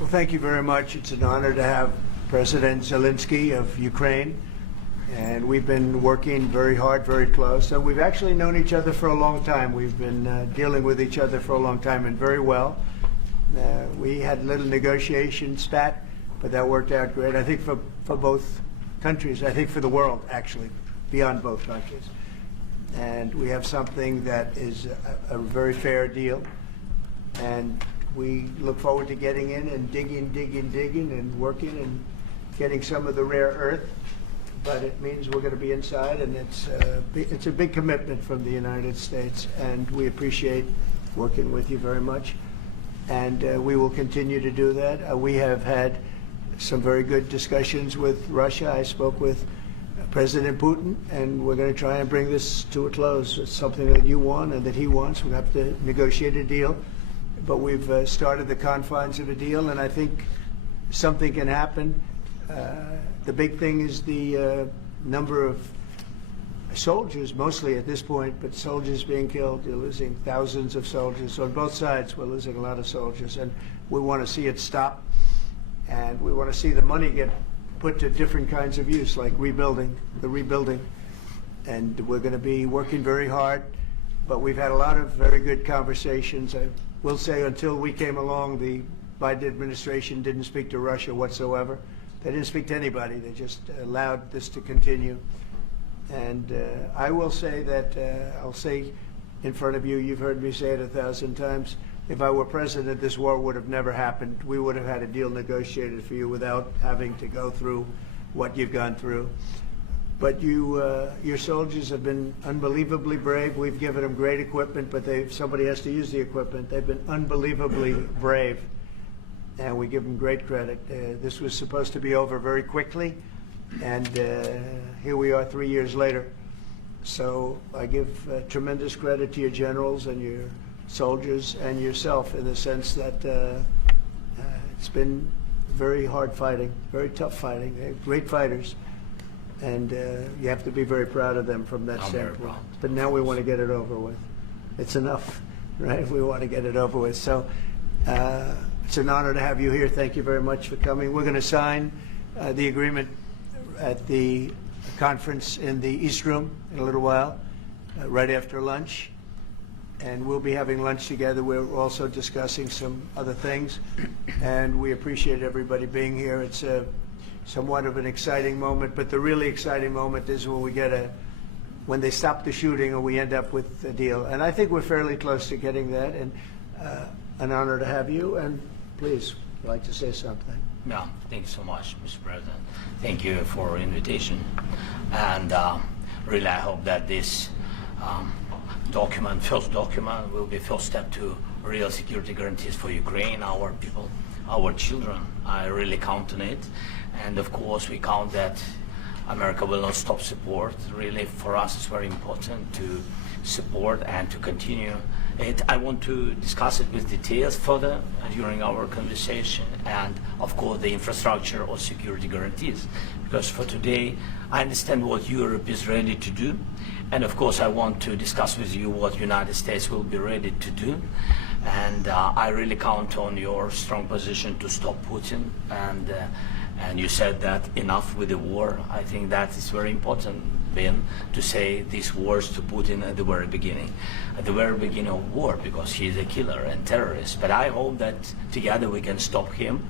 Well, thank you very much. It's an honor to have President Zelensky of Ukraine. And we've been working very hard, very close. So we've actually known each other for a long time. We've been dealing with each other for a long time and very well. We had a little negotiation spat, but that worked out great. I think for both countries, I think for the world, actually, beyond both countries. And we have something that is a very fair deal. And we look forward to getting in and digging and working and getting some of the rare earth. But it means we're going to be inside, and it's a big commitment from the United States, and we appreciate working with you very much. And we will continue to do that. We have had some very good discussions with Russia. I spoke with President Putin, and we're going to try and bring this to a close. It's something that you want and that he wants. We have to negotiate a deal, but we've started the confines of a deal, and I think something can happen. The big thing is the number of soldiers, mostly at this point, but soldiers being killed. You're losing thousands of soldiers. So on both sides, we're losing a lot of soldiers, and we want to see it stop. And we want to see the money get put to different kinds of use, like rebuilding. And we're going to be working very hard, but we've had a lot of very good conversations. I will say until we came along, the Biden administration didn't speak to Russia whatsoever. They didn't speak to anybody. They just allowed this to continue. And I will say that, I'll say in front of you, you've heard me say it 1,000 times, if I were president, this war would have never happened. We would have had a deal negotiated for you without having to go through what you've gone through. But your soldiers have been unbelievably brave. We've given them great equipment, but somebody has to use the equipment. They've been unbelievably brave, and we give them great credit. This was supposed to be over very quickly, and here we are 3 years later. So I give tremendous credit to your generals and your soldiers and yourself in the sense that it's been very hard fighting, very tough fighting. They're great fighters, and you have to be very proud of them from that standpoint. But now we want to get it over with. It's enough, right? We want to get it over with. So it's an honor to have you here. Thank you very much for coming. We're going to sign the agreement at the conference in the East Room in a little while, right after lunch. And we'll be having lunch together. We're also discussing some other things. And we appreciate everybody being here. It's somewhat of an exciting moment, but the really exciting moment is when we when they stop the shooting or we end up with a deal. And I think we're fairly close to getting that, and an honor to have you. And please, I'd like to say something. Yeah, thank you so much, Mr. President. Thank you for the invitation. And really, I hope that this first document, will be first step to real security guarantees for Ukraine, our people, our children. I really count on it. And of course, we count that America will not stop support. Really, for us, it's very important to support and to continue it. I want to discuss it with details further during our conversation, and of course the infrastructure or security guarantees, because for today I understand what Europe is ready to do, and of course I want to discuss with you what United States will be ready to do. And I really count on your strong position to stop Putin, and you said that enough with the war. I think that is very important, Ben, to say these words to Putin at the very beginning of war, because he is a killer and terrorist. But I hope that together we can stop him.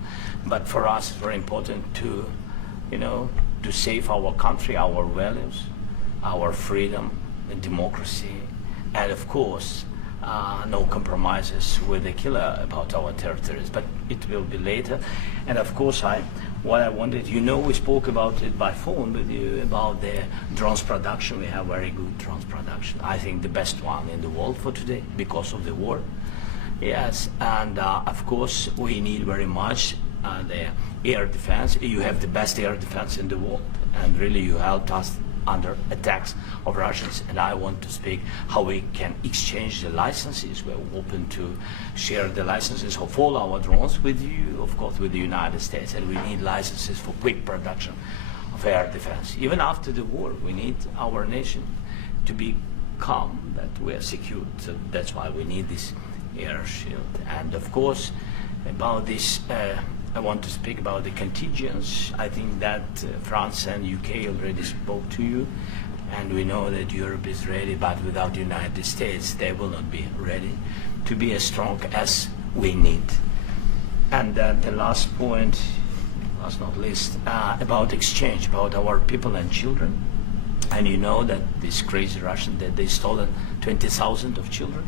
But for us, it's very important to, to save our country, our values, our freedom and democracy, and of course, no compromises with the killer about our territories, but it will be later. And of course, what I wanted, we spoke about it by phone with you about the drones production. We have very good drones production. I think the best one in the world for today because of the war. Yes, and of course, we need very much the air defense. You have the best air defense in the world, and really you helped us under attacks of Russians, and I want to speak how we can exchange the licenses. We're open to share the licenses of all our drones with you, of course, with the United States, and we need licenses for quick production of air defense. Even after the war, we need our nation to be calm, that we are secure. So that's why we need this air shield. And of course, about this I want to speak about the contingents. I think that France and UK already spoke to you, and we know that Europe is ready, but without the United States, they will not be ready to be as strong as we need. And the last point, last not least, about exchange, about our people and children. And you know that this crazy Russian, that they stolen 20,000 of children,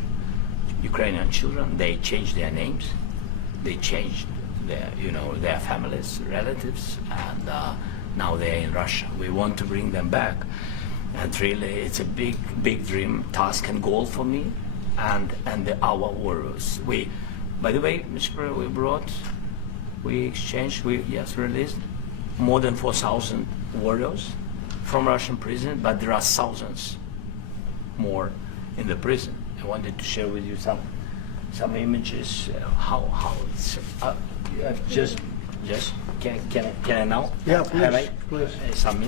Ukrainian children. They changed their names, they changed their, their families, relatives, and now they're in Russia. We want to bring them back, and really, it's a big, big dream, task, and goal for me, and our warriors. By the way, Mr. President, we exchanged, released more than 4,000 warriors from Russian prison, but there are thousands more in the prison. I wanted to share with you some images. How it's, just can I now? Yeah, please. Please. 1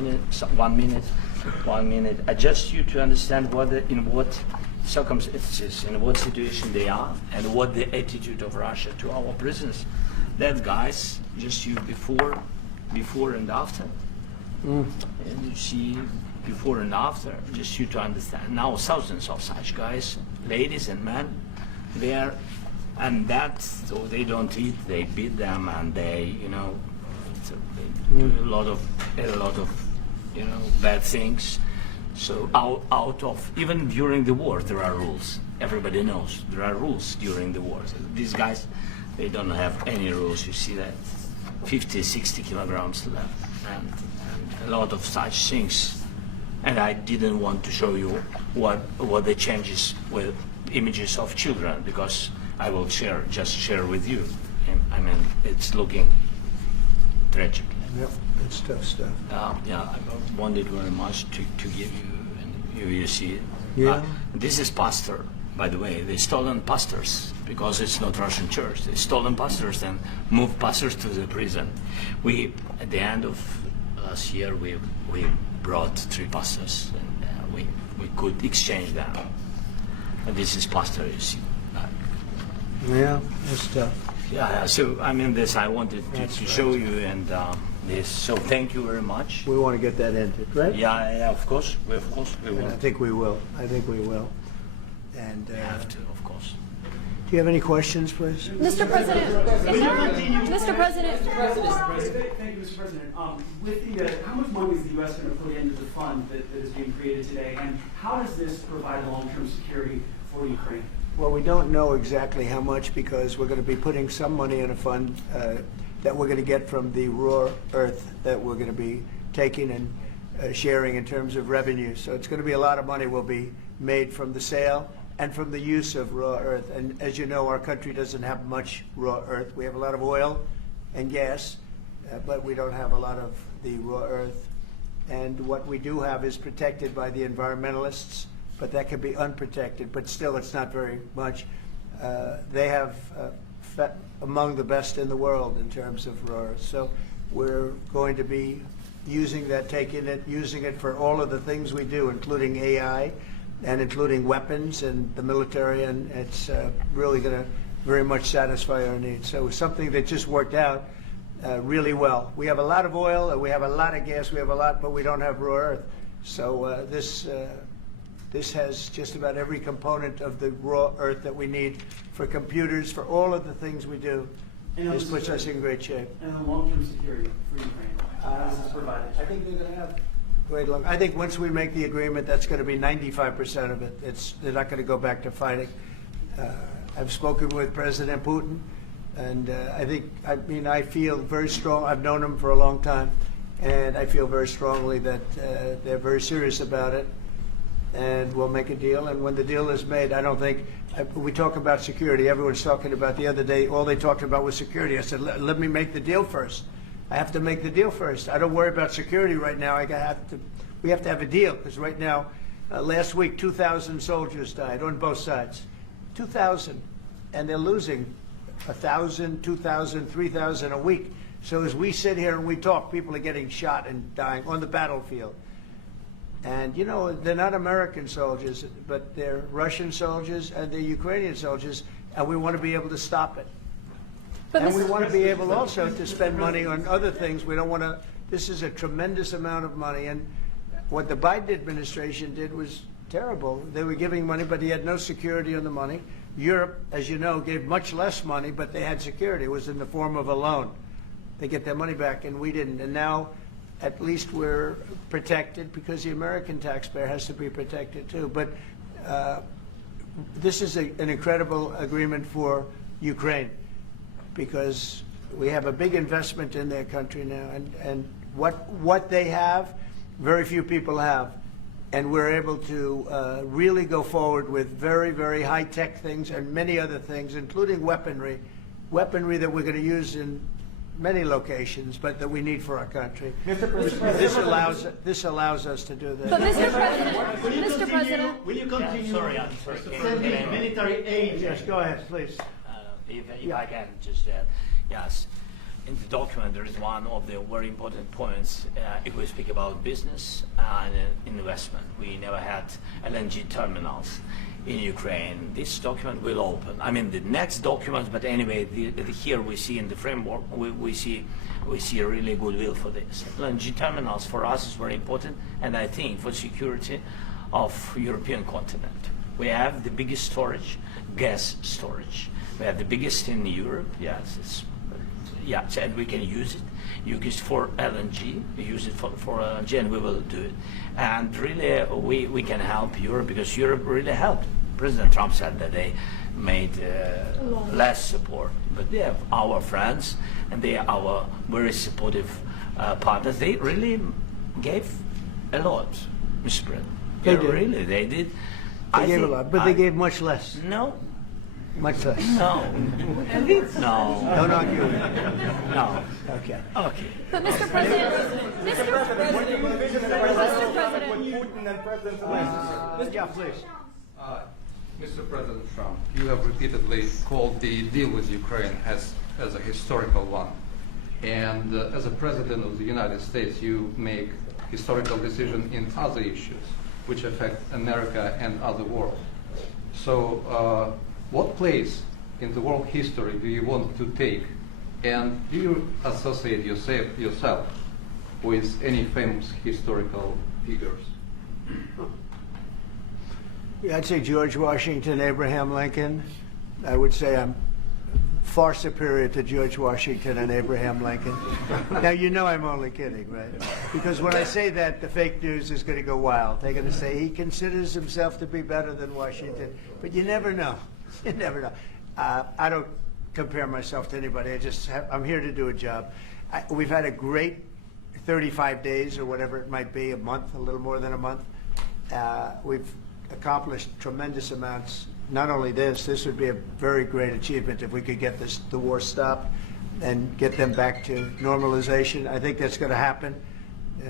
minute. I just you to understand in what circumstances, in what situation they are, and what the attitude of Russia to our prisoners. That guys, just you before and after. And you see before and after, just you to understand. Now thousands of such guys, ladies and men, there, and that, so they don't eat, they beat them, and they, they do a lot of, bad things. So out of, even during the war, there are rules. Everybody knows there are rules during the war. So these guys, they don't have any rules. You see that 50, 60 kilograms left, and a lot of such things. And I didn't want to show you what the changes with images of children, because I will just share with you. And, I mean, it's looking tragic. Yep, it's tough stuff. I wanted very much to give you, and you see. Yeah. This is pastor, by the way. They stolen pastors because it's not Russian church. They stolen pastors and moved pastors to the prison. At the end of last year, we brought 3 pastors, and we could exchange them. And this is pastor, you see. Yeah, it's tough. Yeah. So I mean, this I wanted to show you, and this. So thank you very much. We want to get that ended, right? Yeah. Of course, we will. And I think we will. And We have to, of course. do you have any questions, please? Mr. President, Mr. President. Thank you, Mr. President. How much money is the U.S. going to put into the fund that is being created today, and how does this provide long-term security for Ukraine? Well, we don't know exactly how much, because we're going to be putting some money in a fund that we're going to get from the raw earth that we're going to be taking and sharing in terms of revenue. So it's going to be a lot of money will be made from the sale and from the use of raw earth. And as you know, our country doesn't have much raw earth. We have a lot of oil and gas, but we don't have a lot of the raw earth. And what we do have is protected by the environmentalists, but that can be unprotected, but still it's not very much. They have among the best in the world in terms of raw earth. So we're going to be using that, using it for all of the things we do, including AI and including weapons and the military, and it's really going to very much satisfy our needs. So it's something that just worked out really well. We have a lot of oil, and we have a lot of gas, but we don't have raw earth. So this has just about every component of the raw earth that we need for computers, for all of the things we do. This puts us in great shape. And the long-term security for Ukraine, how does this provide it? I think they're going to have great luck. I think once we make the agreement, that's going to be 95% of it. They're not going to go back to fighting. I've spoken with President Putin, and I feel very strong. I've known him for a long time, and I feel very strongly that they're very serious about it. And we'll make a deal. And when the deal is made, I don't think we talk about security. Everyone's talking about the other day. All they talked about was security. I said, let me make the deal first. I have to make the deal first. I don't worry about security right now. We have to have a deal, because right now, last week, 2,000 soldiers died on both sides. 2,000, and they're losing 1,000, 2,000, 3,000 a week. So as we sit here and we talk, people are getting shot and dying on the battlefield. And, they're not American soldiers, but they're Russian soldiers and they're Ukrainian soldiers, and we want to be able to stop it. But And we Mr. want to be able also to spend money on other things. We don't want to, this is a tremendous amount of money. And what the Biden administration did was terrible. They were giving money, but he had no security on the money. Europe, as you know, gave much less money, but they had security. It was in the form of a loan. They get their money back, and we didn't. And now, at least we're protected because the American taxpayer has to be protected too. But this is an incredible agreement for Ukraine because we have a big investment in their country now, and what they have, very few people have. And we're able to really go forward with very, very high-tech things and many other things, including weaponry that we're going to use in many locations, but that we need for our country. This allows us to do this. But Mr. President, Will you continue Sorry, I'm sorry. sending military aid? Yes, go ahead, please. If I can just yes. In the document, there is one of the very important points. If we speak about business and investment, we never had LNG terminals in Ukraine. This document will open. I mean, the next document, but anyway, here we see in the framework, we see a really goodwill for this. LNG terminals for us is very important, and I think for security of European continent. We have the biggest storage, gas storage. We have the biggest in Europe. Yes, and we can use it. Use it for LNG. We use it for LNG, and we will do it. And really, we can help Europe because Europe really helped. President Trump said that they made less support, but they have our friends, and they are our very supportive partners. They really gave a lot, Mr. President. They did. Really, they did. They gave a lot, but they gave much less. No. Much less. No. No. Don't argue. No. Okay. Okay. but Mr. President, Putin and President Zelensky. Yeah, please. Mr. President Trump, you have repeatedly called the deal with Ukraine as a historical one. And as a President of the United States, you make historical decisions in other issues which affect America and other world. So what place in the world history do you want to take? And do you associate yourself with any famous historical figures? Yeah, I'd say George Washington, Abraham Lincoln. I would say I'm far superior to George Washington and Abraham Lincoln. Now, you know I'm only kidding, right? Because when I say that, the fake news is going to go wild. They're going to say he considers himself to be better than Washington. But you never know. You never know. I don't compare myself to anybody. I'm here to do a job. We've had a great 35 days or whatever it might be, a month, a little more than a month. We've accomplished tremendous amounts. Not only this would be a very great achievement if we could get the war stopped and get them back to normalization. I think that's going to happen.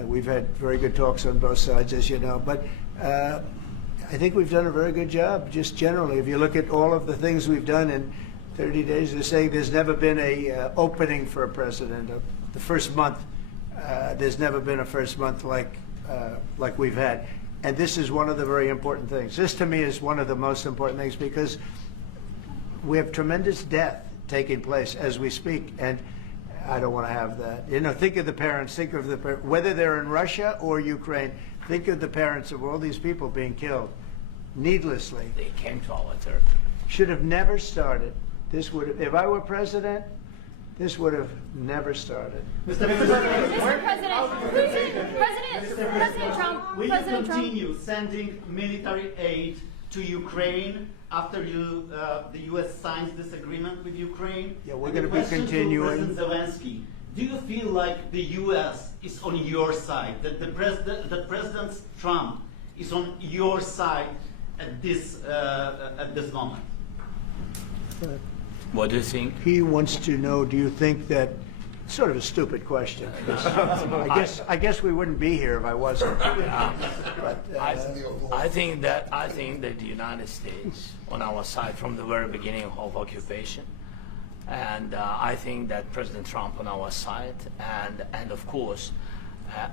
We've had very good talks on both sides, as you know. But I think we've done a very good job, just generally. If you look at all of the things we've done in 30 days, they're saying there's never been a opening for a president. The first month, there's never been a first month like we've had. And this is one of the very important things. This, to me, is one of the most important things because we have tremendous death taking place as we speak, and I don't want to have that. You know, think of the parents, whether they're in Russia or Ukraine, think of the parents of all these people being killed needlessly. They came to our territory. Should have never started. This would have, if I were president, this would have never started. President Trump, Will you continue sending military aid to Ukraine after the U.S. signs this agreement with Ukraine? Yeah, we're And the going to be question continuing. To President Zelensky, do you feel like the U.S. is on your side, that President Trump is on your side at this moment? What do you think? He wants to know, do you think that, sort of a stupid question. I guess we wouldn't be here if I wasn't. But, I think that the United States on our side from the very beginning of occupation, and I think that President Trump on our side, and of course,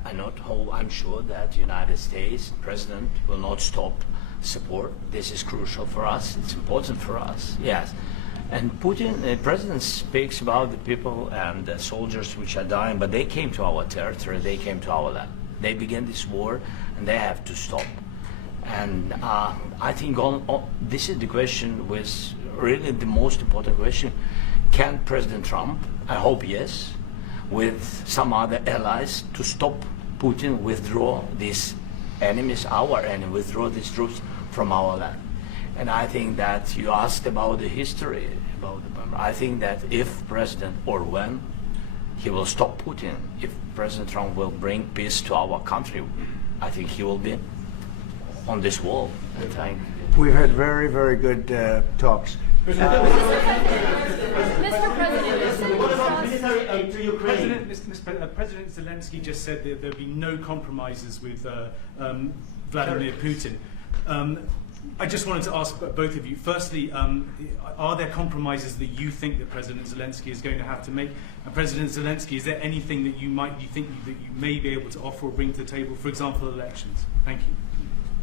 I'm sure that the United States President will not stop support. This is crucial for us. It's important for us. Yes. And Putin, the president speaks about the people and the soldiers which are dying, but they came to our territory, they came to our land. They began this war, and they have to stop. And I think this is the question, with really the most important question. Can President Trump, I hope yes, with some other allies, to stop Putin, withdraw these enemies, our enemy, withdraw these troops from our land? And I think that you asked about the history, I think that if President, or when, he will stop Putin, if President Trump will bring peace to our country, I think he will be on this wall. We've had very, very good talks. Mr. President, What about military aid to Ukraine? President Zelensky just said that there'll be no compromises with Vladimir Putin. I just wanted to ask both of you. Firstly, are there compromises that you think that President Zelensky is going to have to make? And President Zelensky, is there anything that you think that you may be able to offer or bring to the table? For example, elections. Thank you.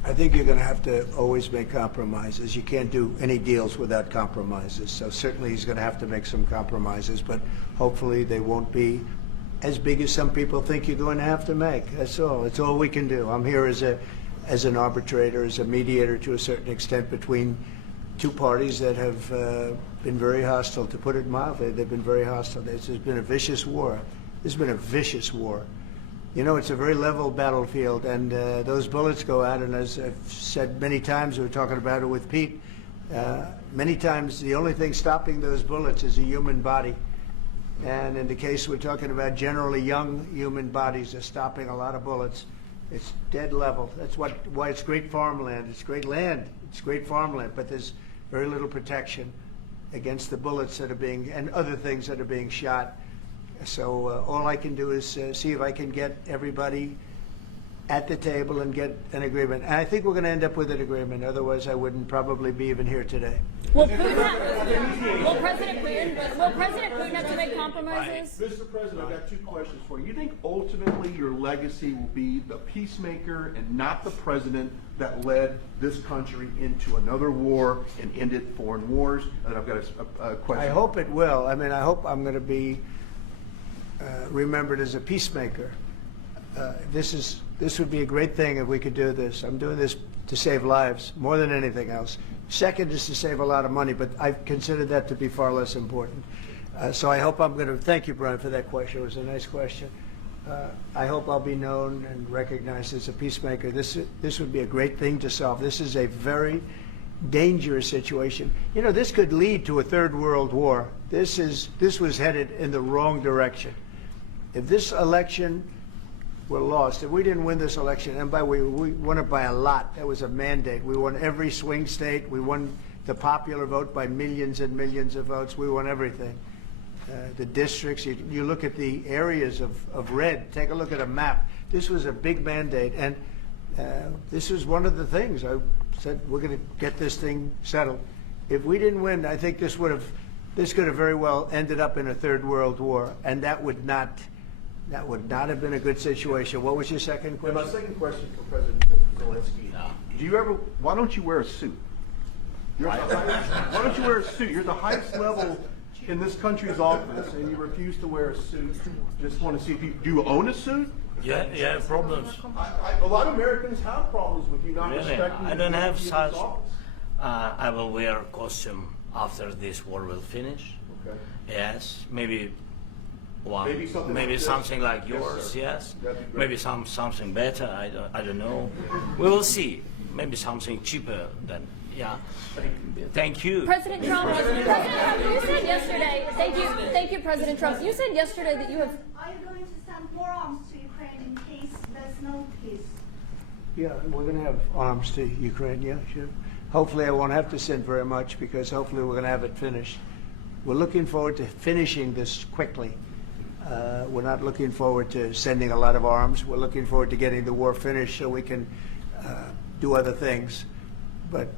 I think you're going to have to always make compromises. You can't do any deals without compromises. So certainly he's going to have to make some compromises, but hopefully they won't be as big as some people think you're going to have to make. That's all. It's all we can do. I'm here as an arbitrator, as a mediator to a certain extent between two parties that have been very hostile. To put it mildly, they've been very hostile. This has been a vicious war. This has been a vicious war. You know, it's a very level battlefield, and those bullets go out, and as I've said many times, we were talking about it with Pete, many times the only thing stopping those bullets is a human body. And in the case we're talking about, generally young human bodies are stopping a lot of bullets. It's dead level. That's why it's great farmland. It's great land. It's great farmland, but there's very little protection against the bullets that are being, and other things that are being shot. So all I can do is see if I can get everybody at the table and get an agreement. And I think we're going to end up with an agreement. Otherwise, I wouldn't probably be even here today. will President Putin have to make compromises? Mr. President, I've got two questions for you. You think ultimately your legacy will be the peacemaker and not the president that led this country into another war and ended foreign wars? And I've got a question. I hope it will. I mean, I hope I'm going to be remembered as a peacemaker. This would be a great thing if we could do this. I'm doing this to save lives more than anything else. Second is to save a lot of money, but I consider that to be far less important. So I hope I'm going to thank you, Brian, for that question. It was a nice question. I hope I'll be known and recognized as a peacemaker. This would be a great thing to solve. This is a very dangerous situation. You know, this could lead to a third world war. This was headed in the wrong direction. If this election were lost, if we didn't win this election, and by the way, we won it by a lot. That was a mandate. We won every swing state. We won the popular vote by millions and millions of votes. We won everything. The districts, you look at the areas of red, take a look at a map. This was a big mandate, and this was one of the things. I said, we're going to get this thing settled. If we didn't win, I think this could have very well ended up in a third world war, and that would not have been a good situation. What was your second And question? my second question for President Zelensky. Why don't you wear a suit? Why don't you wear a suit? You're the highest level in this country's office, and you refuse to wear a suit. Just want to see if do you own a suit? Yeah, problems. A lot of Americans have problems with you not Really? respecting I don't have the such. office. I will wear costume after this war will finish. Okay. Yes, maybe one. Maybe something like this? something like Yes, yours. sir. Yes. That'd be great. Maybe something better. I don't know. We will see. Maybe something cheaper than. Yeah. Thank you. President Trump, you said yesterday, thank you, President Trump. You said yesterday that you have. Are you going to send more arms to Ukraine in case there's no peace? Yeah, we're going to have arms to Ukraine, yeah, sure. Hopefully I won't have to send very much, because hopefully we're going to have it finished. We're looking forward to finishing this quickly. We're not looking forward to sending a lot of arms. We're looking forward to getting the war finished so we can do other things. But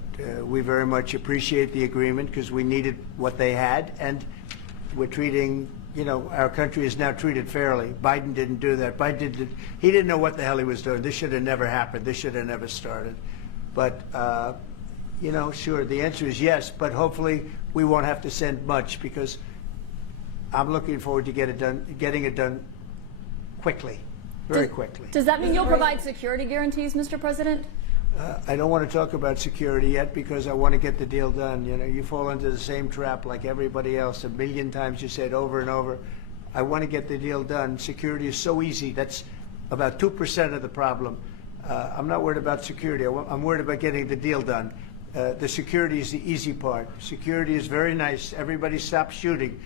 we very much appreciate the agreement, because we needed what they had, and we're treating, you know, our country is now treated fairly. Biden didn't do that. He didn't know what the hell he was doing. This should have never happened. This should have never started. But, you know, sure, the answer is yes, but hopefully we won't have to send much because I'm looking forward to getting it done quickly, very quickly. Does that mean you'll provide security guarantees, Mr. President? I don't want to talk about security yet because I want to get the deal done. You know, you fall into the same trap like everybody else. A million times you say it over and over. I want to get the deal done. Security is so easy. That's about 2% of the problem. I'm not worried about security. I'm worried about getting the deal done. The security is the easy part. Security is very nice. Everybody stopped shooting.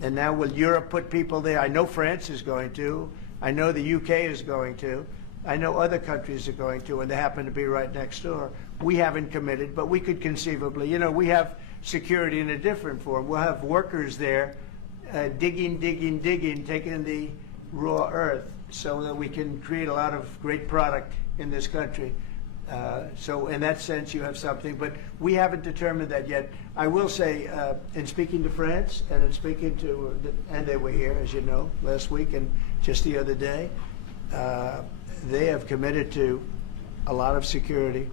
And now will Europe put people there? I know France is going to. I know the UK is going to. I know other countries are going to, and they happen to be right next door. We haven't committed, but we could conceivably. You know, we have security in a different form. We'll have workers there digging, taking the raw earth so that we can create a lot of great product in this country. So in that sense, you have something, but we haven't determined that yet. I will say, in speaking to France and in speaking to, and they were here, as you know, last week and just the other day, they have committed to a lot of security.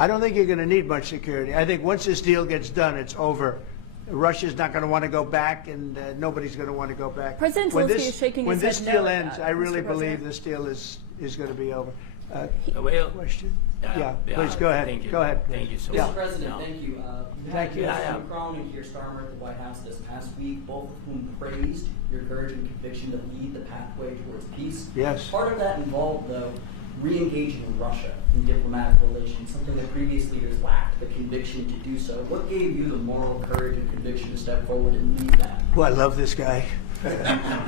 I don't think you're going to need much security. I think once this deal gets done, it's over. Russia's not going to want to go back, and nobody's going to want to go back. President Zelensky is shaking his head no. When this deal at ends, that, I really Mr. believe President. this deal is going to be over. Well, Question? Yeah, please go ahead. Thank you. Go ahead. Thank you so Mr. much. President, No. thank you. Thank you. Macron and Keir Starmer at the White House this past week, both of whom praised your courage and conviction to lead the pathway towards peace. Yes. Part of that involved, though, re-engaging Russia in diplomatic relations, something that previous leaders lacked the conviction to do so. What gave you the moral courage and conviction to step forward and lead that? Oh, I love this guy.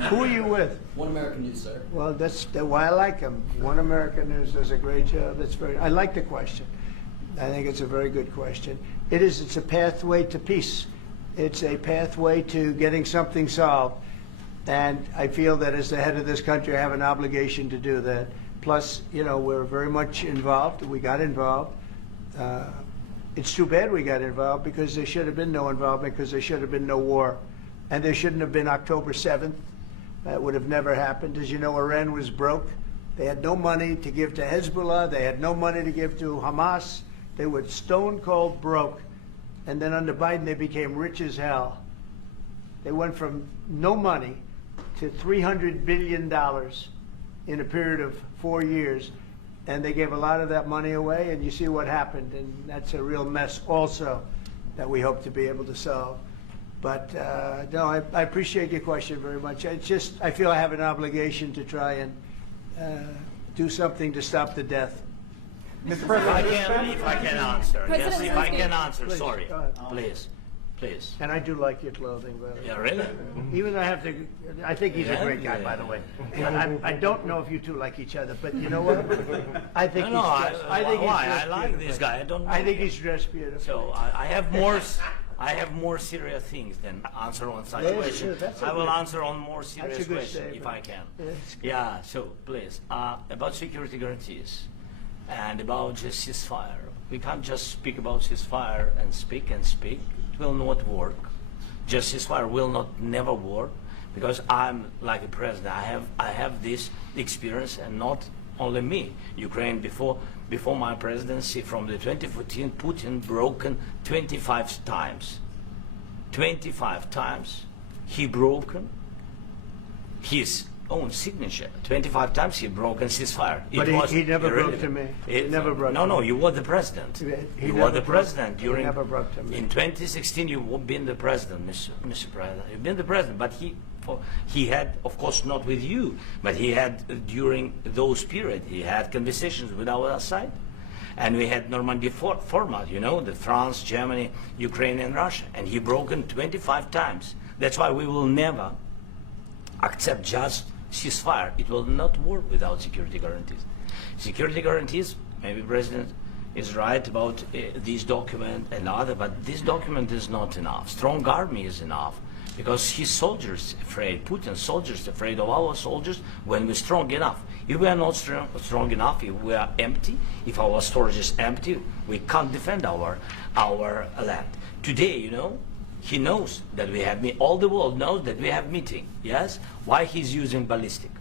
Who are you with? One American News, sir. Well, that's why I like him. One American News does a great job. I like the question. I think it's a very good question. It's a pathway to peace. It's a pathway to getting something solved. And I feel that as the head of this country, I have an obligation to do that. Plus, you know, we're very much involved. We got involved. It's too bad we got involved because there should have been no involvement because there should have been no war. And there shouldn't have been October 7th. That would have never happened. As you know, Iran was broke. They had no money to give to Hezbollah. They had no money to give to Hamas. They were stone cold broke. And then under Biden, they became rich as hell. They went from no money to $300 billion in a period of 4 years. And they gave a lot of that money away, and you see what happened. And that's a real mess also that we hope to be able to solve. But no, I appreciate your question very much. It's just, I feel I have an obligation to try and do something to stop the death. Mr. President, If I can answer. President Yes, if I Zelensky. can answer. Please, Sorry. go ahead. Please. And I do like your clothing, by the way. Yeah, really? Even though I think he's a Yeah, great guy, yeah. by the way. But I don't know if you two like each other, but you know what? I think No, I think why? he's I dressed like beautifully. this guy. I don't know. I think he's dressed beautifully. So I have more serious things than answer on such Yeah, questions. sure, that's a I will good- answer on more serious a good questions if statement. I can. That's good. Yeah. So please, about security guarantees and about just ceasefire. We can't just speak about ceasefire and speak. It will not work. Just ceasefire will never work because I'm like a president. I have this experience, and not only me. Ukraine before my presidency, from the 2014, Putin broken 25 times. 25 times he broken his own signature. 25 times he broken ceasefire. But he never broke to me. He never broke to No, me. you were the president. He You never were the broke- president he during. never broke to me. In 2016, you've been the president, Mr. President. You've been the president, but he had, of course, not with you, but he had during those periods. He had conversations with our side, and we had Normandy format. You know, the France, Germany, Ukraine, and Russia, and he broken 25 times. That's why we will never accept just ceasefire. It will not work without security guarantees. Security guarantees, maybe President is right about this document and other, but this document is not enough. Strong army is enough because his soldiers afraid, Putin's soldiers afraid of our soldiers when we're strong enough. If we are not strong enough, if we are empty, if our storage is empty, we can't defend our land. Today, you know, he knows that we have all the world knows that we have meeting. Yes, why he's using ballistic?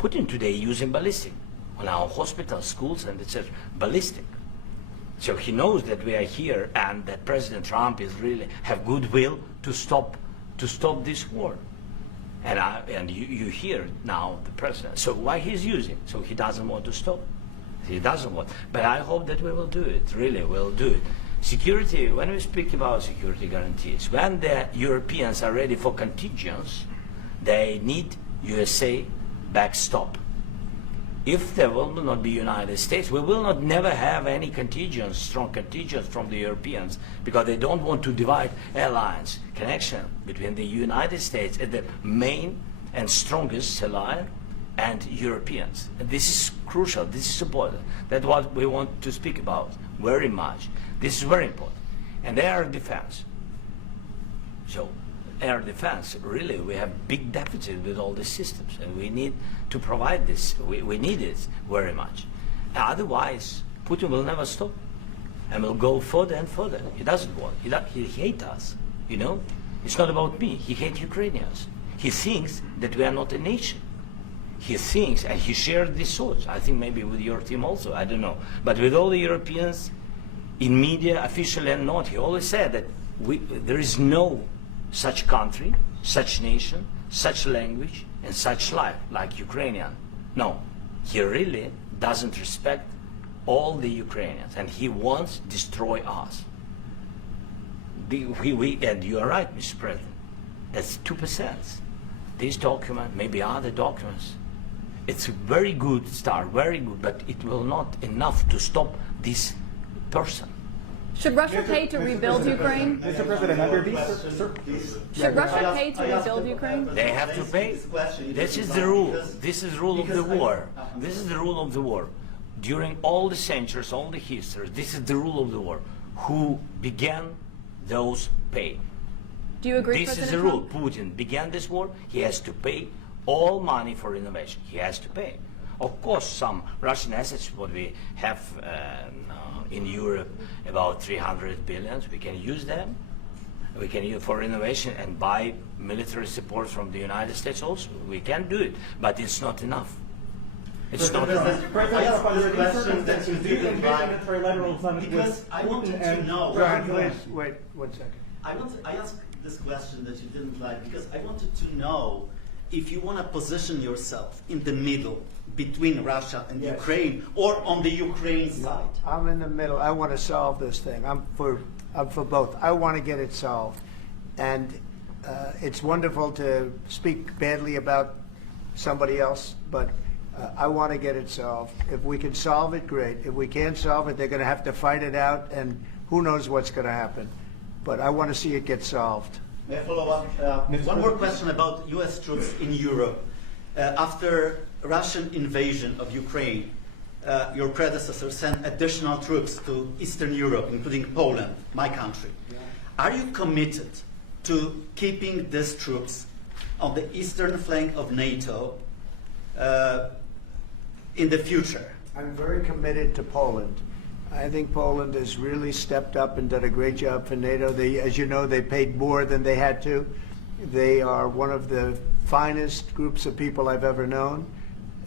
Putin today using ballistic on our hospitals, schools, and etc. Ballistic. So he knows that we are here and that President Trump is really have goodwill to stop this war. And you hear now the president. So why he's using? So he doesn't want to stop. He doesn't want. But I hope that we will do it. Really, we'll do it. Security. When we speak about security guarantees, when the Europeans are ready for contingents, they need USA backstop. If there will not be United States, we will not never have any contingents, strong contingents from the Europeans, because they don't want to divide alliance connection between the United States and the main and strongest ally and Europeans. And this is crucial, this is important. That's what we want to speak about very much. This is very important. And air defense. So air defense, really, we have big deficit with all these systems, and we need to provide this. We need it very much. Otherwise, Putin will never stop, and will go further and further. He doesn't want. He hates us. You know, it's not about me. He hates Ukrainians. He thinks that we are not a nation. He thinks, and he shared these thoughts. I think maybe with your team also. I don't know, but with all the Europeans, in media, officially and not, he always said that there is no such country, such nation, such language, and such life like Ukrainian. No, he really doesn't respect all the Ukrainians, and he wants to destroy us. And you are right, Mr. President. That's 2%. This document, maybe other documents, it's a very good start, very good, but it will not enough to stop this person. Should Russia pay to rebuild Ukraine? Mr. President, under these Should Russia pay to rebuild Ukraine? They have to pay. This is the rule. This is the rule of the war. This is the rule of the war. During all the centuries, all the history, this is the rule of the war. Who began, those pay. Do you agree, This is President the rule. Trump? Putin began this war. He has to pay all money for innovation. He has to pay. Of course, some Russian assets, what we have in Europe, about 300 billion, we can use them. We can use for innovation and buy military support from the United States also. We can do it, but it's not enough. It's not enough. I asked this question that you didn't like because I wanted to know. Brian, please, wait 1 second. I asked this question that you didn't like because I wanted to know if you want to position yourself in the middle between Russia and Yes. Ukraine, or on the Ukraine side. I'm in the middle. I want to solve this thing. I'm for both. I want to get it solved. And it's wonderful to speak badly about somebody else, but I want to get it solved. If we can solve it, great. If we can't solve it, they're going to have to fight it out, and who knows what's going to happen. But I want to see it get solved. May I follow up? One more question about U.S. troops in Europe. After Russian invasion of Ukraine, your predecessor sent additional troops to Eastern Europe, including Poland, my country. Are you committed to keeping these troops on the eastern flank of NATO in the future? I'm very committed to Poland. I think Poland has really stepped up and done a great job for NATO. As you know, they paid more than they had to. They are one of the finest groups of people I've ever known.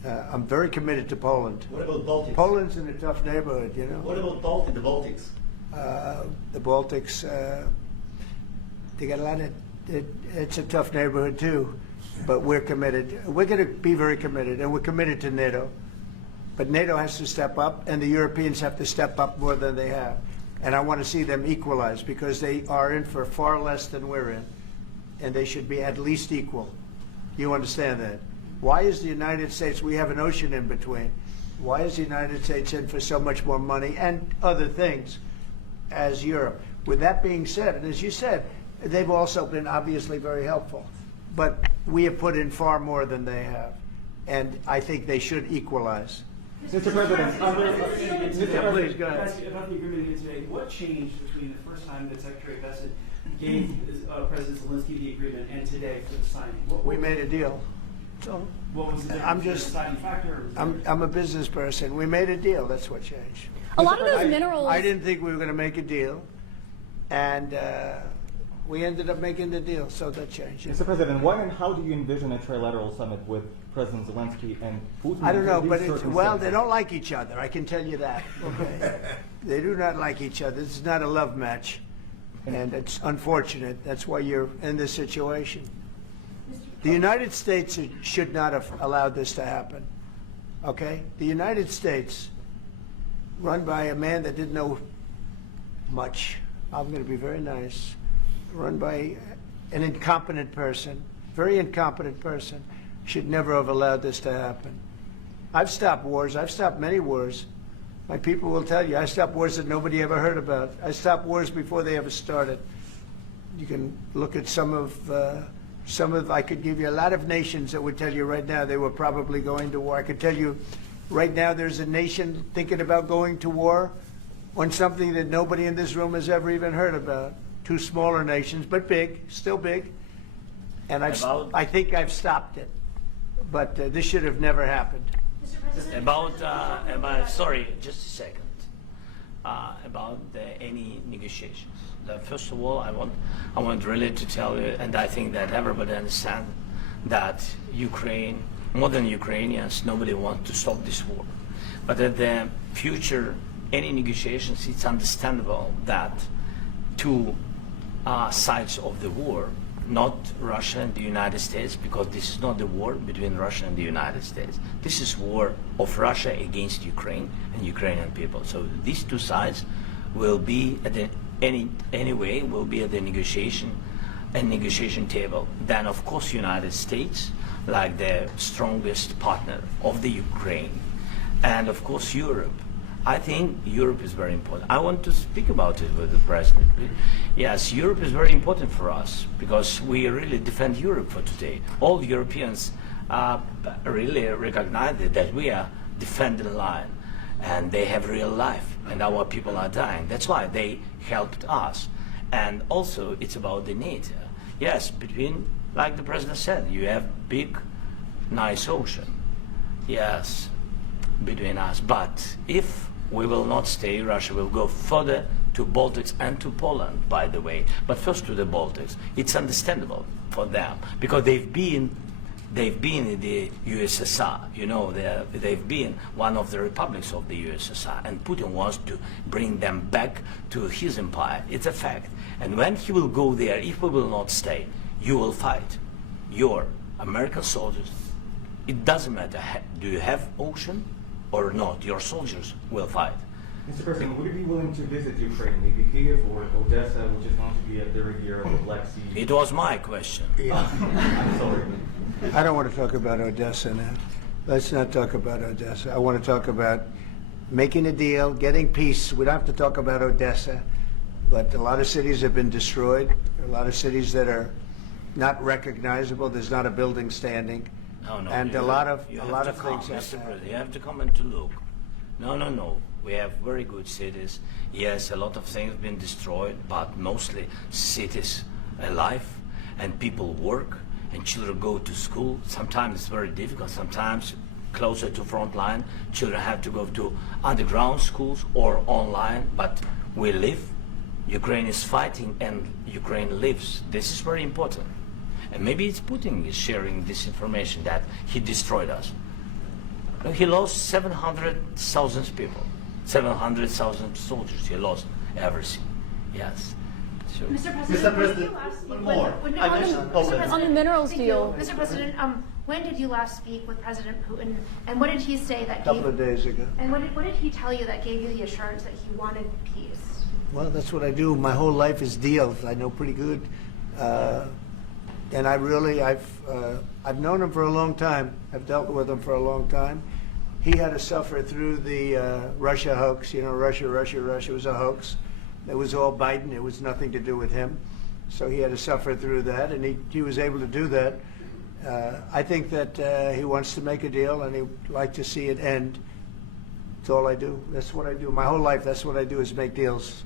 I'm very committed to Poland. What about Baltics? Poland's in a tough neighborhood, you know. What about the Baltics? The Baltics, they got a lot of, it's a tough neighborhood too, but we're committed. We're going to be very committed, and we're committed to NATO. But NATO has to step up, and the Europeans have to step up more than they have. And I want to see them equalize, because they are in for far less than we're in, and they should be at least equal. You understand that? Why is the United States, we have an ocean in between, why is the United States in for so much more money and other things as Europe? With that being said, and as you said, they've also been obviously very helpful, but we have put in far more than they have, and I think they should equalize. Mr. President, Please, go ahead. About the agreement here today, what changed between the first time that Secretary Bessent gave President Zelensky the agreement and today for the signing? We made a deal. So What was the difference? I'm Was there a just, deciding factor? I'm a business person. We made a deal. That's what changed. A lot of those minerals. I didn't think we were going to make a deal, and We ended up making the deal, so that changed. Mr. President, when and how do you envision a trilateral summit with President Zelensky and Putin? I don't know, under but these well, circumstances? they don't like each other. I can tell you that. Okay? They do not like each other. This is not a love match, and it's unfortunate. That's why you're in this situation. The United States should not have allowed this to happen. Okay? The United States, run by a man that didn't know much. I'm going to be very nice. Run by an incompetent person, very incompetent person, should never have allowed this to happen. I've stopped wars. I've stopped many wars. My people will tell you, I stopped wars that nobody ever heard about. I stopped wars before they ever started. You can look at some of, I could give you a lot of nations that would tell you right now they were probably going to war. I could tell you right now there's a nation thinking about going to war on something that nobody in this room has ever even heard about. Two smaller nations, but big, still big. And I think I've stopped it. But this should have never happened. About sorry, just a second. About any negotiations. First of all, I want really to tell you, and I think that everybody understands that Ukraine, more than Ukrainians, nobody wants to stop this war. But in the future, any negotiations, it's understandable that two sides of the war, not Russia and the United States, because this is not the war between Russia and the United States. This is war of Russia against Ukraine and Ukrainian people. So these two sides will be at the anyway will be at the negotiation table. Then of course United States, like the strongest partner of the Ukraine, and of course Europe. I think Europe is very important. I want to speak about it with the President. Yes, Europe is very important for us because we really defend Europe for today. All Europeans really recognize that we are defending the line and they have real life and our people are dying. That's why they helped us. And also it's about the NATO. Yes, between, like the President said, you have big, nice ocean. Yes, between us. But if we will not stay, Russia will go further to Baltics and to Poland, by the way. But first to the Baltics. It's understandable for them because they've been in the USSR. You know, they've been one of the republics of the USSR, and Putin wants to bring them back to his empire. It's a fact. And when he will go there, if we will not stay, you will fight. Your American soldiers, it doesn't matter, do you have ocean or not, your soldiers will fight. Mr. President, would you be willing to visit Ukraine, maybe Kiev or Odessa, which is going to be a third year of the Black Sea? It was my question. Yeah. I'm sorry. I don't want to talk about Odessa now. Let's not talk about Odessa. I want to talk about making a deal, getting peace. We don't have to talk about Odessa, but a lot of cities have been destroyed. There are a lot of cities that are not recognizable. There's not a building standing. No, and a lot of things have happened. You have to come and to look. No. We have very good cities. Yes, a lot of things have been destroyed, but mostly cities alive and people work and children go to school. Sometimes it's very difficult. Sometimes closer to front line, children have to go to underground schools or online, but we live. Ukraine is fighting and Ukraine lives. This is very important. And maybe it's Putin is sharing this information that he destroyed us. He lost 700,000 people, 700,000 soldiers. He lost everything. Yes. Sure. Mr. President, one more. On the minerals deal. Mr. President, when did you last speak with President Putin, and what did he say that a couple of days ago. And what did he tell you that gave you the assurance that he wanted peace? Well, that's what I do. My whole life is deals. I know pretty good. And I've known him for a long time. I've dealt with him for a long time. He had to suffer through the Russia hoax. You know, Russia was a hoax. It was all Biden. It was nothing to do with him. So he had to suffer through that, and he was able to do that. I think that he wants to make a deal, and he'd like to see it end. That's all I do. That's what I do. My whole life, that's what I do is make deals.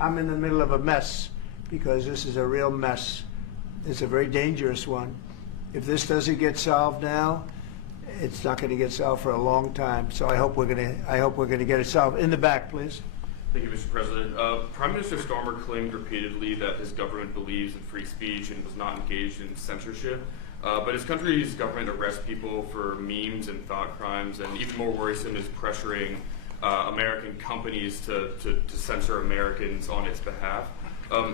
I'm in the middle of a mess because this is a real mess. It's a very dangerous one. If this doesn't get solved now, it's not going to get solved for a long time. So I hope we're going to get it solved. In the back, please. Thank you, Mr. President. Prime Minister Starmer claimed repeatedly that his government believes in free speech and was not engaged in censorship. But his country's government arrests people for memes and thought crimes, and even more worrisome is pressuring American companies to censor Americans on its behalf.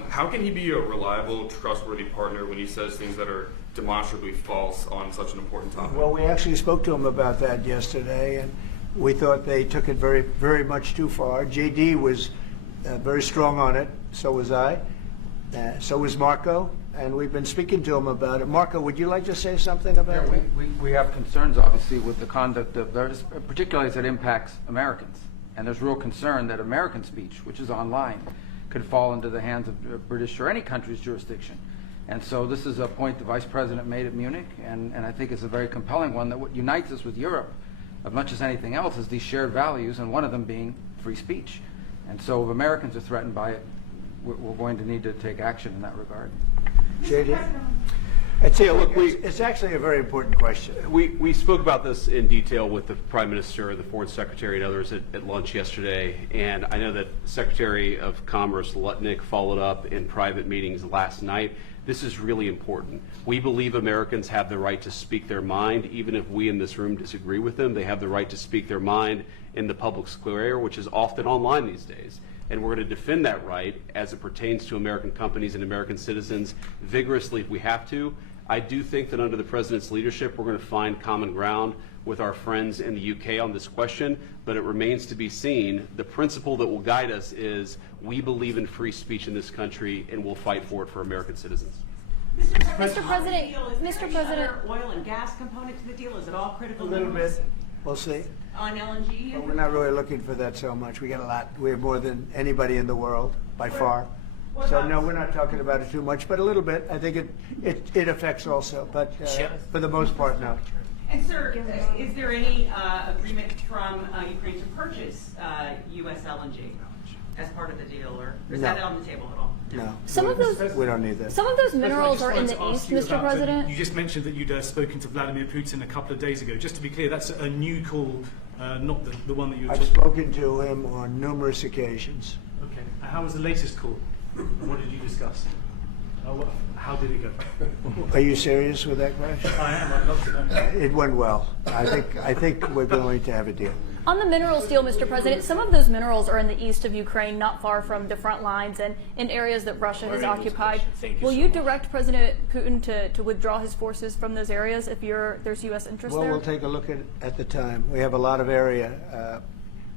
How can he be a reliable, trustworthy partner when he says things that are demonstrably false on such an important topic? Well, we actually spoke to him about that yesterday, and we thought they took it very, very much too far. JD was very strong on it. So was I. So was Marco. And we've been speaking to him about it. Marco, would you like to say something about that? We have concerns, obviously, with the conduct of those, particularly as it impacts Americans. And there's real concern that American speech, which is online, could fall into the hands of British or any country's jurisdiction. And so this is a point the Vice President made at Munich, and I think it's a very compelling one, that what unites us with Europe, as much as anything else, is these shared values, and one of them being free speech. And so if Americans are threatened by it, we're going to need to take action in that regard. JD? It's actually a very important question. We spoke about this in detail with the Prime Minister, the Foreign Secretary, and others at lunch yesterday, and I know that Secretary of Commerce Lutnick followed up in private meetings last night. This is really important. We believe Americans have the right to speak their mind, even if we in this room disagree with them. They have the right to speak their mind in the public square, which is often online these days. And we're going to defend that right as it pertains to American companies and American citizens vigorously if we have to. I do think that under the President's leadership, we're going to find common ground with our friends in the UK on this question, but it remains to be seen. The principle that will guide us is we believe in free speech in this country, and we'll fight for it for American citizens. Mr. President, Mr. President, oil and gas component to the deal? Is it all critical A little minerals? bit. We'll see. On LNG? But we're not really looking for that so much. We got a lot. We have more than anybody in the world, by far. So no, we're not talking about it too much, but a little bit. I think it affects also, but for the most part, no. And sir, is there any agreement from Ukraine to purchase U.S. LNG as part of the deal, or is that on the table at all? No. We don't need that. Some of those minerals are in the east, Mr. About, President. You just mentioned that you'd spoken to Vladimir Putin a couple of days ago. Just to be clear, that's a new call, not the one that you were I've spoken to him on numerous occasions. Okay. And how was the latest call? What did you discuss? How did it go? Are you serious with that question? I am. I'd love to know. It went well. I think we're going to have a deal. On the minerals deal, Mr. President, some of those minerals are in the east of Ukraine, not far from the front lines and in areas that Russia has occupied. Will you direct President Putin to withdraw his forces from those areas if there's U.S. interest there? Well, we'll take a look at the time. We have a lot of area.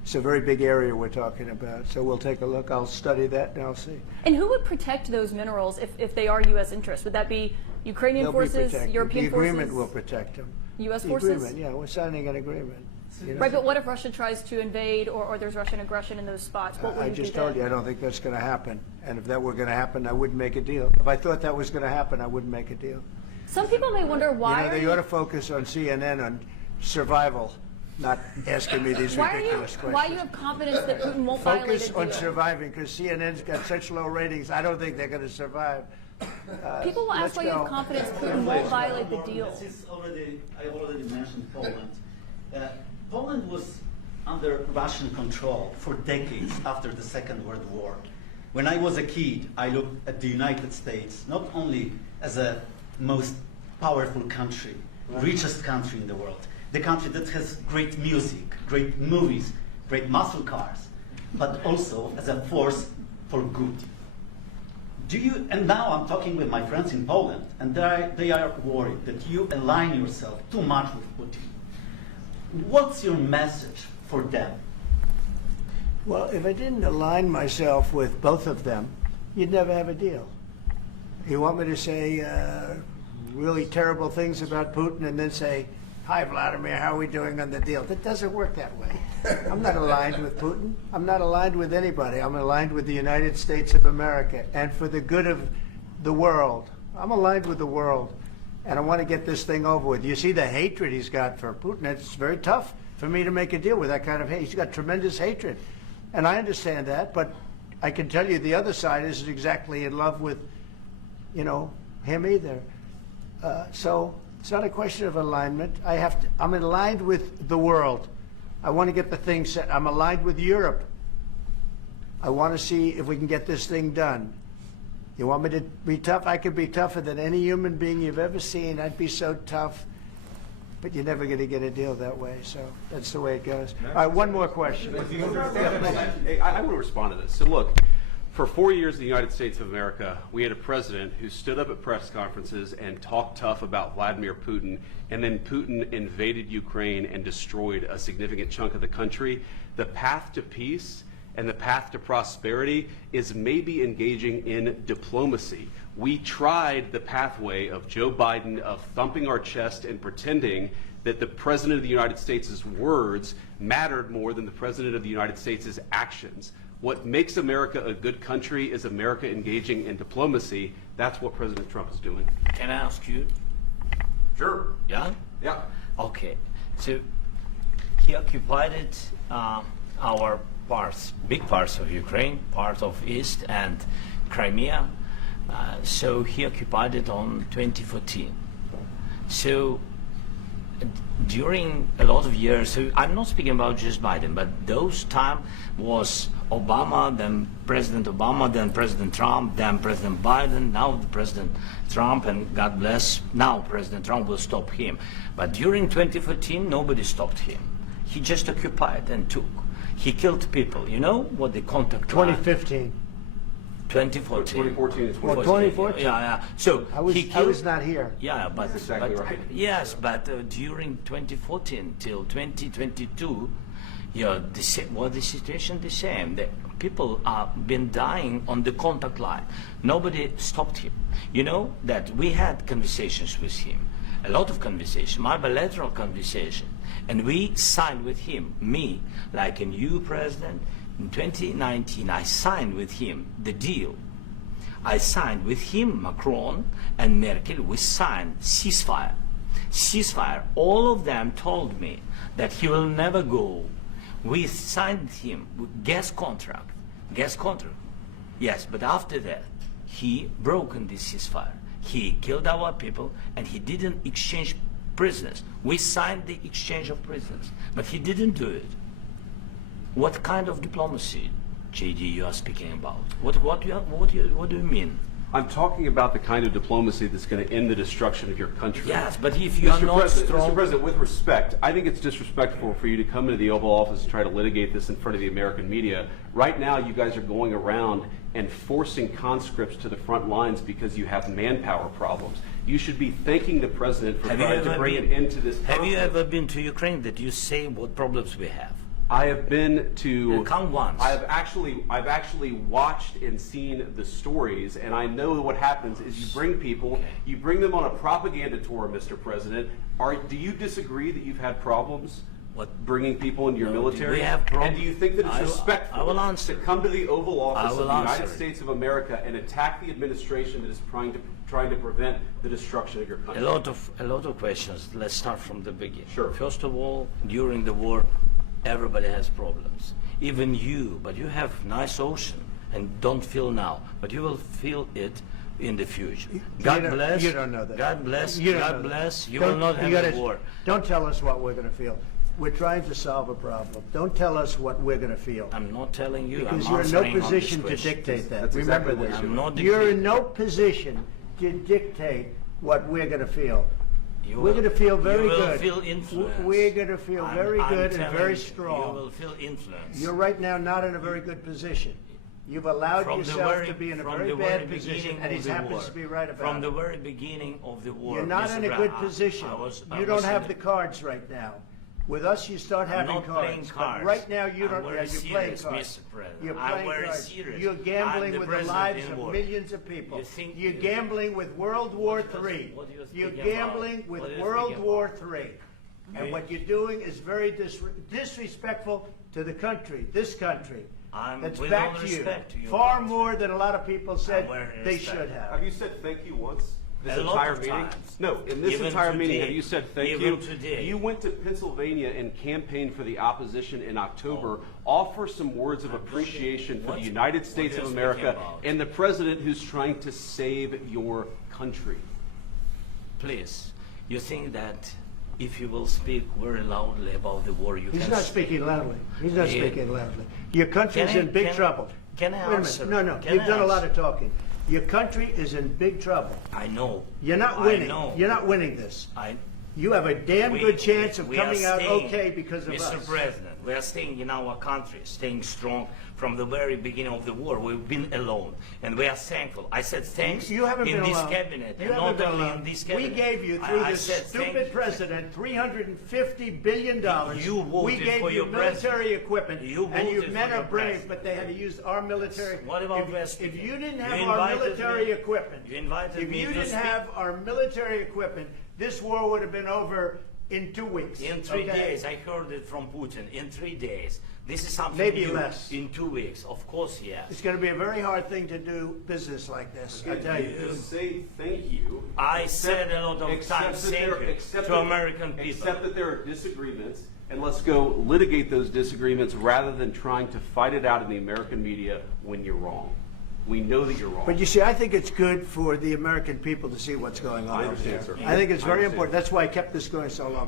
It's a very big area we're talking about, so we'll take a look. I'll study that and I'll see. And who would protect those minerals if they are U.S. interests? Would that be Ukrainian forces, European forces? The agreement will protect them. U.S. The forces? Agreement, yeah, we're signing an agreement. You know? Right, but what if Russia tries to invade or there's Russian aggression in those spots? What would I you do just told you I don't think that's going to happen. And if that were going to happen, I wouldn't make a deal. If I thought that was going to happen, I wouldn't make a deal. Some people may wonder why. They ought to focus on CNN on survival, not asking me these ridiculous questions. Why you have confidence that Putin won't violate a deal? Focus on surviving, because CNN's got such low ratings. I don't think they're going to survive. People will ask why you have confidence Putin won't violate the deal. I already mentioned Poland. Poland was under Russian control for decades after the Second World War. When I was a kid, I looked at the United States not only as a most powerful country, richest country in the world, the country that has great music, great movies, great muscle cars, but also as a force for good. And now I'm talking with my friends in Poland, and they are worried that you align yourself too much with Putin. What's your message for them? Well, if I didn't align myself with both of them, you'd never have a deal. You want me to say really terrible things about Putin and then say, "Hi, Vladimir, how are we doing on the deal?" That doesn't work that way. I'm not aligned with Putin. I'm not aligned with anybody. I'm aligned with the United States of America and for the good of the world. I'm aligned with the world, and I want to get this thing over with. You see the hatred he's got for Putin. It's very tough for me to make a deal with that kind of hate. He's got tremendous hatred, and I understand that, but I can tell you the other side isn't exactly in love with, him either. So it's not a question of alignment. I'm aligned with the world. I want to get the thing set. I'm aligned with Europe. I want to see if we can get this thing done. You want me to be tough? I could be tougher than any human being you've ever seen. I'd be so tough. But you're never going to get a deal that way, so that's the way it goes. All right, one more question. I want to respond to this. So look, for 4 years in the United States of America, we had a president who stood up at press conferences and talked tough about Vladimir Putin, and then Putin invaded Ukraine and destroyed a significant chunk of the country. The path to peace and the path to prosperity is maybe engaging in diplomacy. We tried the pathway of Joe Biden, of thumping our chest and pretending that the President of the United States' words mattered more than the President of the United States' actions. What makes America a good country is America engaging in diplomacy. That's what President Trump is doing. Can I ask you? Sure. Yeah? Yeah. Okay. So he occupied our parts, big parts of Ukraine, part of East and Crimea. So he occupied it on 2014. So during a lot of years, so I'm not speaking about just Biden, but those time was Obama, then President Obama, then President Trump, then President Biden, now President Trump, and God bless, now President Trump will stop him. But during 2014, nobody stopped him. He just occupied and took. He killed people. You know what the contact 2015. 2014. 2014 is 2014. Yeah. So I was not here. Yeah, but that's exactly right. Yes, but during 2014 till 2022, the situation the same. The people have been dying on the contact line. Nobody stopped him. You know that we had conversations with him, a lot of conversation, my bilateral conversation, and we signed with him. Me, like a new president. In 2019, I signed with him the deal. I signed with him, Macron and Merkel, we signed ceasefire. Ceasefire. All of them told me that he will never go. We signed him with gas contract. Gas contract. Yes, but after that, he broken this ceasefire. He killed our people and he didn't exchange prisoners. We signed the exchange of prisoners, but he didn't do it. What kind of diplomacy, JD, you are speaking about? What do you mean? I'm talking about the kind of diplomacy that's going to end the destruction of your country. Yes, but if you are not strong... Mr. President, with respect, I think it's disrespectful for you to come into the Oval Office and try to litigate this in front of the American media. Right now, you guys are going around and forcing conscripts to the front lines because you have manpower problems. You should be thanking the President for trying to bring an end to this conflict. Have you ever been to Ukraine that you say what problems we have? I have been to. Come once. I've actually watched and seen the stories, and I know what happens is you bring people, you bring them on a propaganda tour, Mr. President. Do you disagree that you've had problems? What, bringing people into your military? We have problems. And do you think that it's respectful to come to the Oval Office of the United States of America and attack the administration that is trying to prevent the destruction of your country? A lot of questions. Let's start from the beginning. Sure. First of all, during the war, everybody has problems. Even you, but you have nice ocean and don't feel now, but you will feel it in the future. God bless. You don't know that. God bless. You God bless. You will not have a war. Don't tell us what we're going to feel. We're trying to solve a problem. Don't tell us what we're going to feel. I'm not telling you. Because I'm you're in no answering position on to this dictate that. That's Remember exactly this. what I'm not You're in dictating. no position to dictate what we're going to feel. You We're will- going to feel very you will good. feel influenced. We're going to feel very good and telling very you, strong. You will feel influence. You're right now not in a very good position. You've allowed yourself to be in a very bad position, and he happens to be right about From it. the very beginning of the war. You're not Mr. in a Brown, good position. You don't have the in cards right now. With us, you start having not playing cards. But cards. right now, you I'm don't. very Yeah, you're playing serious, cards. Mr. President. You're I'm playing very cards. serious. You're gambling I'm the with the president lives in of war. millions of people. You think- You're gambling with World War III. what are you You're speaking gambling about? with What are you World speaking War about? III. And what you're doing is very disrespectful to the country, this country. That's with back all to you. respect to your Far country. more than a lot of people said very they respect. should have. Have you said thank you once? This A lot entire of meeting? times. No, in this Even entire meeting, today. have you said thank Even you? today. You went to Pennsylvania and campaigned for the opposition in October. Offer some words of appreciation for the United States what of are you America speaking about? and the president who's trying to save your country. Please, you think that if you will speak very loudly about the war, you He's can... not speaking loudly. He's not Yeah. speaking loudly. Your country's Can I- in big can- trouble. Can I Wait a answer? minute. No, Can you've I done a lot answer? of talking. Your country is in big trouble. I know. You're not I winning. know. You're not winning this. I. You have a damn good chance of we are coming out staying, okay because of Mr. us. President, we are staying in our country, staying strong from the very beginning of the war. We've been alone, and we are thankful. I said thanks You haven't in been this alone. cabinet, You and haven't not been only alone. in this cabinet. We gave you, through I this said thank stupid you. president, $350 billion. You voted we gave for you your military president. equipment, You and you voted men for are your brave, president. but they had to use our military. What about West If you didn't You have our invited military me. equipment, You invited if me you to didn't speak. have our military equipment, this war would have been over in 2 weeks. In 3 okay? days, I heard it from Putin. In 3 days, this is something Maybe new. less. In 2 weeks, of course, yes. It's going to be a very hard thing to do business like this, I tell you. Just say thank you. I said a lot of times thank you to American people. Accept that there are disagreements, and let's go litigate those disagreements rather than trying to fight it out in the American media when you're wrong. We know that you're wrong. But you see, I think it's good for the American people to see what's going on. I understand, over there. sir. I think it's I very understand. important. That's why I kept this going so long.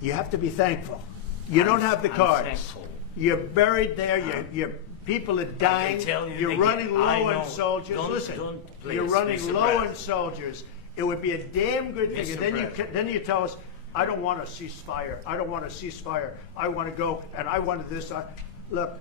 You have to be thankful. You don't have the I'm cards. thankful. You're buried there. Your people are dying. tell you You're again, running I low on know. soldiers. Listen, Don't you're please, running Mr. low on President. soldiers. It would be a damn good thing. Mr. And then President. then you tell us, I don't want a ceasefire. I don't want a ceasefire. I want to go, and I wanted this. Look,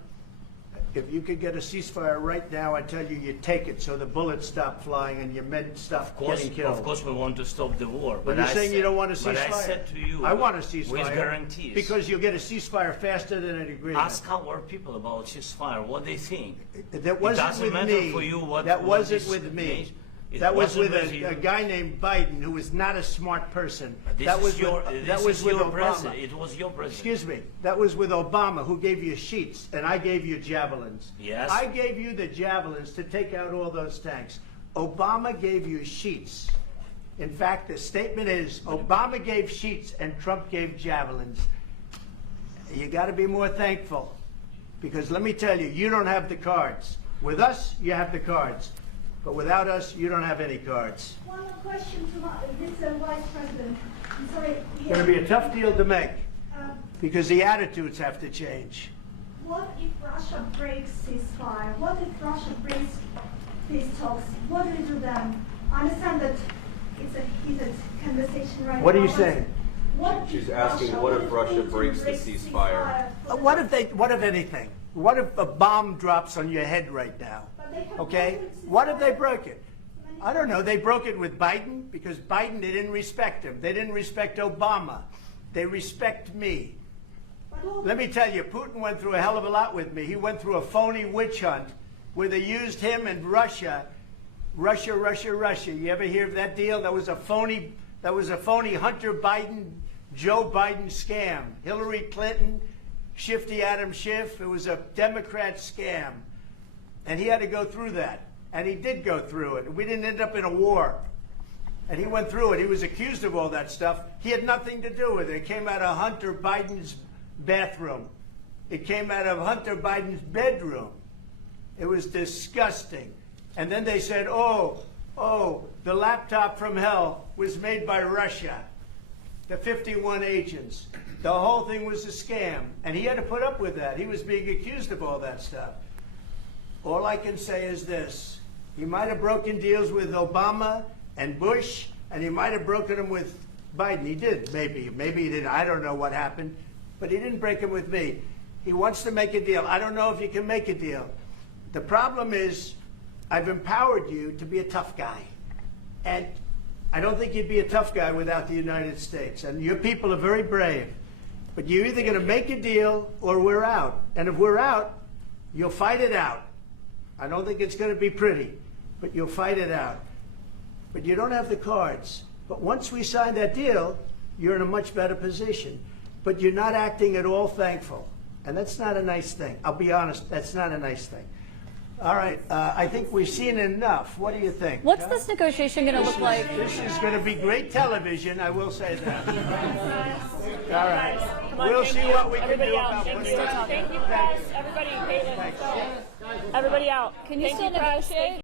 if you could get a ceasefire right now, I tell you, you take it so the bullets stop flying and your men stop getting killed. Of course, we want to stop the war. But But you're I saying you said- don't want a ceasefire? But I said to you, I want a ceasefire. with guarantees. Because you'll get a ceasefire faster than an agreement. Ask our people about ceasefire, what they think. That wasn't it doesn't with matter me. for you what That what wasn't this with me. nation- it That was with wasn't you. a guy named Biden who was not a smart person. This That is was your, with, this that was is with your Obama. president. It was your president. Excuse me. That was with Obama, who gave you sheets, and I gave you javelins. Yes. I gave you the javelins to take out all those tanks. Obama gave you sheets. In fact, the statement is Obama gave sheets and Trump gave javelins. You got to be more thankful, because let me tell you, you don't have the cards. With us, you have the cards. But without us, you don't have any cards. One more question to Mr. Vice President. I'm sorry. It's going to be a tough deal to make, because the attitudes have to change. What if Russia breaks ceasefire? What if Russia breaks peace talks? What do we do then? I understand that it's a heated conversation right now. What are you but saying? What She's if asking, Russia, what if Russia Putin breaks the ceasefire? What if anything? What if a bomb drops on your head right now? But they have Okay? broken What if they ceasefire. broke it? I don't know. They broke it with Biden because Biden, they didn't respect him. They didn't respect Obama. They respect me. Let me tell you, Putin went through a hell of a lot with me. He went through a phony witch hunt where they used him and Russia. Russia. You ever hear of that deal? That was a phony Hunter Biden, Joe Biden scam. Hillary Clinton, Shifty Adam Schiff. It was a Democrat scam. And he had to go through that. And he did go through it. We didn't end up in a war. And he went through it. He was accused of all that stuff. He had nothing to do with it. It came out of Hunter Biden's bathroom. It came out of Hunter Biden's bedroom. It was disgusting. And then they said, oh, the laptop from hell was made by Russia. The 51 agents. The whole thing was a scam. And he had to put up with that. He was being accused of all that stuff. All I can say is this. He might have broken deals with Obama and Bush, and he might have broken them with Biden. He did, maybe. Maybe he didn't. I don't know what happened. But he didn't break them with me. He wants to make a deal. I don't know if you can make a deal. The problem is I've empowered you to be a tough guy. And I don't think you'd be a tough guy without the United States. And your people are very brave. But you're either going to make a deal or we're out. And if we're out, you'll fight it out. I don't think it's going to be pretty, but you'll fight it out. But you don't have the cards. But once we sign that deal, you're in a much better position. But you're not acting at all thankful. And that's not a nice thing. I'll be honest, that's not a nice thing. All right, I think we've seen enough. What do you think? What's this negotiation going to look like? This is going to be great television, I will say that. All right. Come on, We'll thank see you. what we can Everybody do out. about Thank what's you. going on. Thank you, press. Everybody, Caitlin. Everybody out. Can you still negotiate?